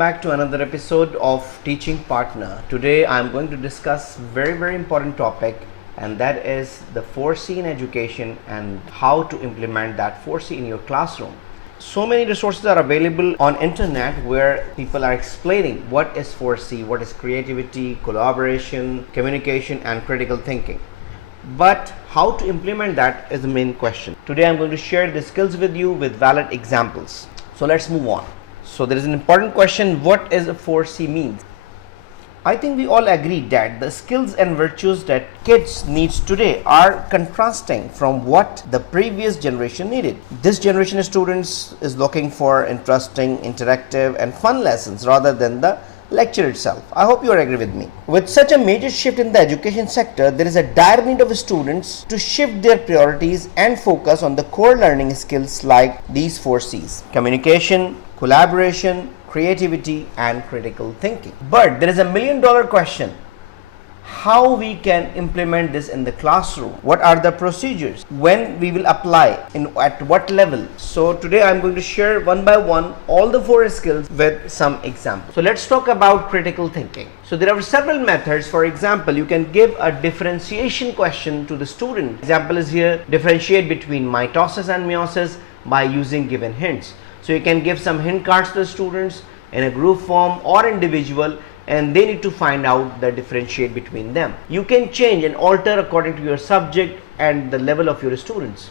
back to another episode of Teaching Partner. Today I am going to discuss very important topic, and that is the 4C in education and how to implement that 4C in your classroom. So many resources are available on internet where people are explaining what is 4C, what is creativity, collaboration, communication and critical thinking. But how to implement that is the main question. Today I'm going to share the skills with you with valid examples. So let's move on. So there is an important question, what is a 4C means? I think we all agree that the skills and virtues that kids needs today are contrasting from what the previous generation needed. This generation of students is looking for interesting, interactive and fun lessons rather than the lecture itself. I hope you agree with me. With such a major shift in the education sector, there is a dire need of students to shift their priorities and focus on the core learning skills like these 4Cs: communication, collaboration, creativity and critical thinking. But there is a $1 million question: how we can implement this in the classroom? What are the procedures? When we will apply? At what level? So today I am going to share one by one all the 4 skills with some examples. So let's talk about critical thinking. So there are several methods. For example, you can give a differentiation question to the student. Example is here: differentiate between mitosis and meiosis by using given hints. So you can give some hint cards to the students in a group form or individual, and they need to find out the differentiate between them. You can change and alter according to your subject and the level of your students.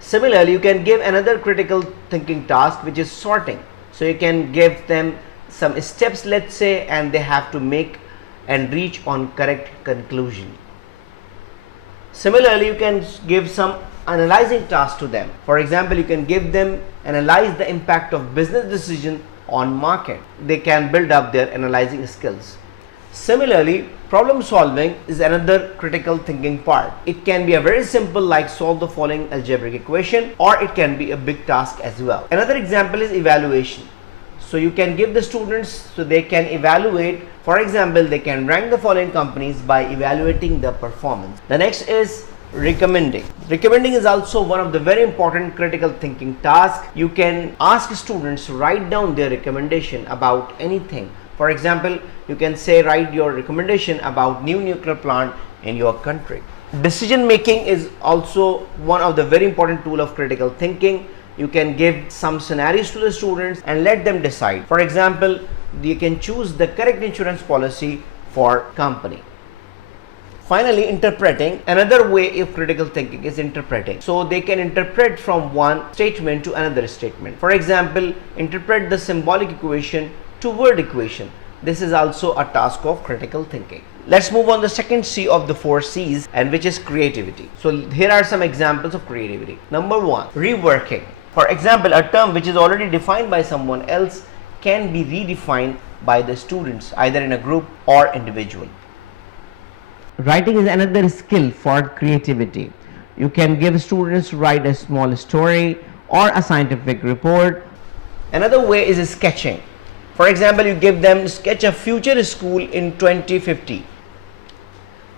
Similarly, you can give another critical thinking task, which is sorting. So you can give them some steps, let's say, and they have to make and reach on correct conclusion. Similarly, you can give some analyzing task to them. For example, you can give them analyze the impact of business decision on market. They can build up their analyzing skills. Similarly, problem solving is another critical thinking part. It can be a very simple, like solve the following algebraic equation, or it can be a big task as well. Another example is evaluation. So you can give the students so they can evaluate. For example, they can rank the following companies by evaluating the performance. The next is recommending. Recommending is also one of the very important critical thinking tasks. You can ask students to write down their recommendation about anything. For example, you can say write your recommendation about new nuclear plant in your country. Decision making is also one of the very important tool of critical thinking. You can give some scenarios to the students and let them decide. For example, you can choose the correct insurance policy for company. Finally, interpreting. Another way of critical thinking is interpreting. So they can interpret from one statement to another statement. For example, interpret the symbolic equation to word equation. This is also a task of critical thinking. Let's move on to the second C of the 4 C's, and which is creativity. So here are some examples of creativity. Number 1, reworking. For example, a term which is already defined by someone else can be redefined by the students, either in a group or individual. Writing is another skill for creativity. You can give students to write a small story or a scientific report. Another way is sketching. For example, you give them sketch a future school in 2050.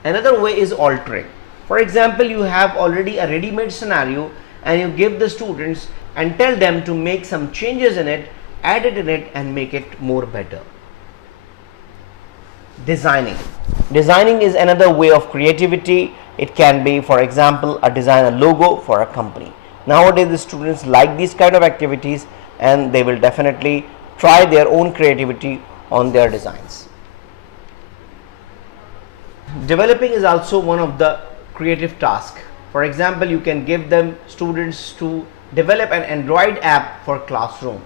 Another way is altering. For example, you have already a ready-made scenario and you give the students and tell them to make some changes in it, add it in it and make it more better. Designing. Designing is another way of creativity. It can be, for example, design a logo for a company. Nowadays the students like these kind of activities and they will definitely try their own creativity on their designs. Developing is also one of the creative tasks. For example, you can give them students to develop an Android app for classroom.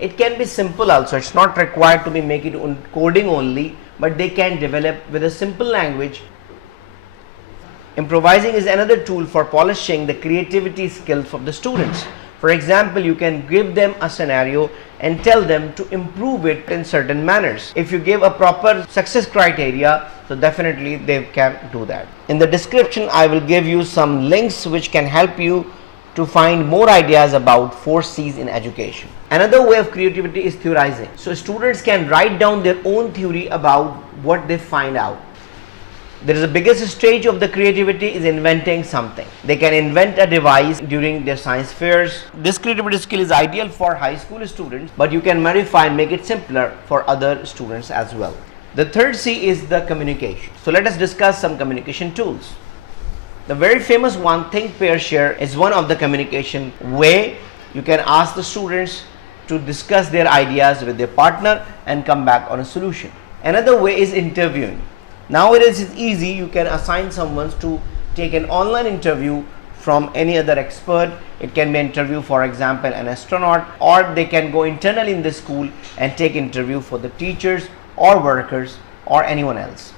It can be simple also. It's not required to be make it on coding only, but they can develop with a simple language. Improvising is another tool for polishing the creativity skills of the students. For example, you can give them a scenario and tell them to improve it in certain manners. If you give a proper success criteria, so definitely they can do that. In the description, I will give you some links which can help you to find more ideas about 4 C's in education. Another way of creativity is theorizing. So students can write down their own theory about what they find out. There is the biggest stage of the creativity is inventing something. They can invent a device during their science fairs. This creativity skill is ideal for high school students, but you can modify and make it simpler for other students as well. The third C is the communication. So let us discuss some communication tools. The very famous one, think, pair, share, is one of the communication way. You can ask the students to discuss their ideas with their partner and come back on a solution. Another way is interviewing. Nowadays it's easy. You can assign someone to take an online interview from any other expert. It can be an interview, for example, an astronaut, or they can go internally in the school and take interview for the teachers or workers or anyone else.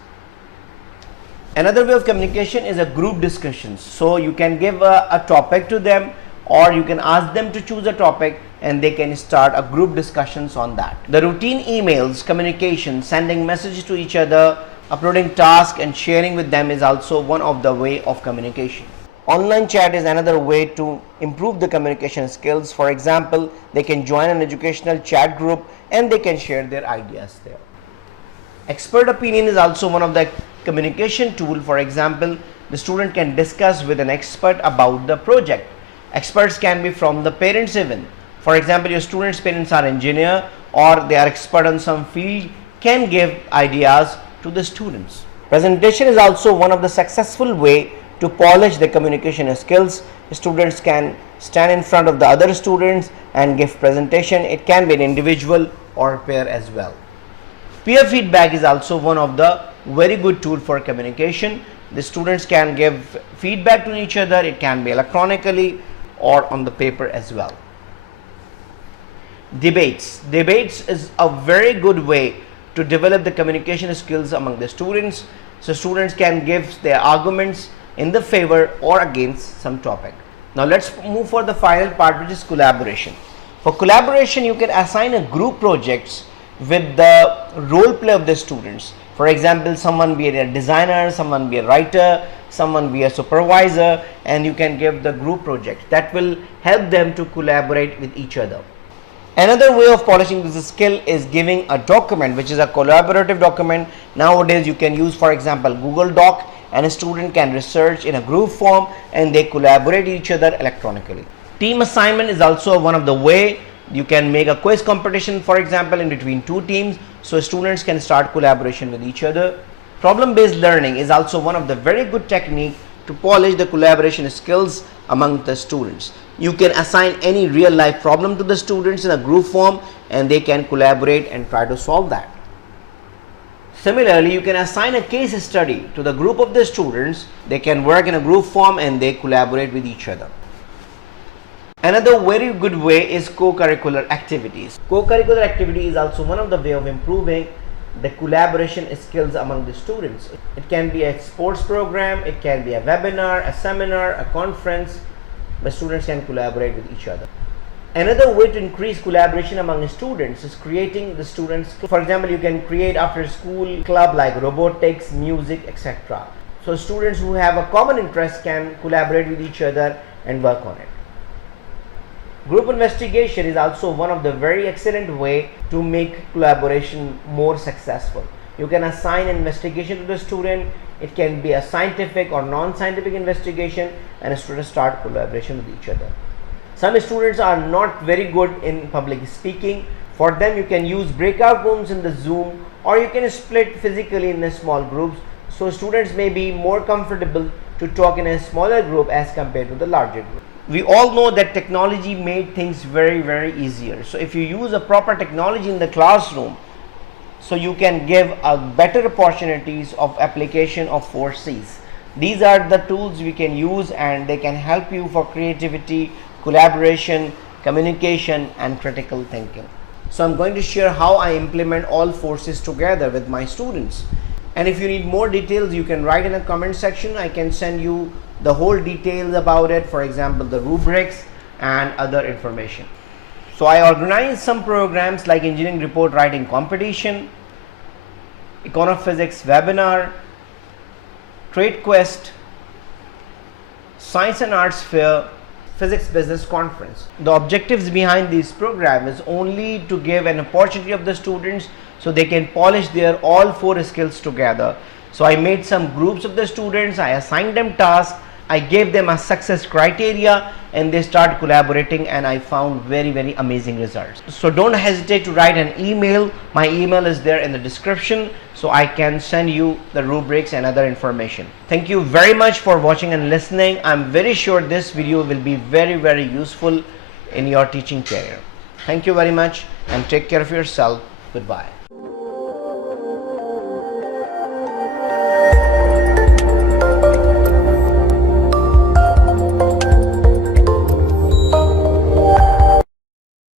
Another way of communication is a group discussions. So you can give a topic to them, or you can ask them to choose a topic and they can start a group discussions on that. The routine emails, communication, sending messages to each other, uploading tasks and sharing with them is also one of the way of communication. Online chat is another way to improve the communication skills. For example, they can join an educational chat group and they can share their ideas there. Expert opinion is also one of the communication tool. For example, the student can discuss with an expert about the project. Experts can be from the parents even. For example, your students' parents are engineer or they are expert on some field, can give ideas to the students. Presentation is also one of the successful way to polish the communication skills. Students can stand in front of the other students and give presentation. It can be an individual or pair as well. Peer feedback is also one of the very good tool for communication. The students can give feedback to each other. It can be electronically or on the paper as well. Debates is a very good way to develop the communication skills among the students. So students can give their arguments in the favor or against some topic. Now let's move for the final part, which is collaboration. For collaboration, you can assign a group projects with the role play of the students. For example, someone be a designer, someone be a writer, someone be a supervisor, and you can give the group project that will help them to collaborate with each other. Another way of polishing this skill is giving a document, which is a collaborative document. Nowadays you can use, for example, Google Doc, and a student can research in a group form and they collaborate each other electronically. Team assignment is also one of the way. You can make a quiz competition, for example, in between two teams, so students can start collaboration with each other. Problem based learning is also one of the very good technique to polish the collaboration skills among the students. You can assign any real life problem to the students in a group form and they can collaborate and try to solve that. Similarly, you can assign a case study to the group of the students. They can work in a group form and they collaborate with each other. Another very good way is co-curricular activities. Co-curricular activity is also one of the way of improving the collaboration skills among the students. It can be a sports program, it can be a webinar, a seminar, a conference, but students can collaborate with each other. Another way to increase collaboration among students is creating the students. For example, you can create after school club like robotics, music, etc. So students who have a common interest can collaborate with each other and work on it. Group investigation is also one of the very excellent way to make collaboration more successful. You can assign an investigation to the student. It can be a scientific or non-scientific investigation, and students start collaboration with each other. Some students are not very good in public speaking. For them, you can use breakout rooms in the Zoom, or you can split physically in the small groups. So students may be more comfortable to talk in a smaller group as compared to the larger group. We all know that technology made things very easier. So if you use a proper technology in the classroom, so you can give a better opportunities of application of 4 C's. These are the tools we can use and they can help you for creativity, collaboration, communication and critical thinking. So I'm going to share how I implement all 4 C's together with my students. And if you need more details, you can write in a comment section. I can send you the whole details about it, for example, the rubrics and other information. So I organize some programs like engineering report writing competition, econophysics webinar, trade quest, science and arts fair, physics business conference. The objectives behind this program is only to give an opportunity of the students so they can polish their all 4 skills together. So I made some groups of the students, I assigned them tasks, I gave them a success criteria, and they start collaborating, and I found very amazing results. So don't hesitate to write an email. My email is there in the description, so I can send you the rubrics and other information. Thank you very much for watching and listening. I'm very sure this video will be very useful in your teaching career. Thank you very much and take care of yourself. Goodbye.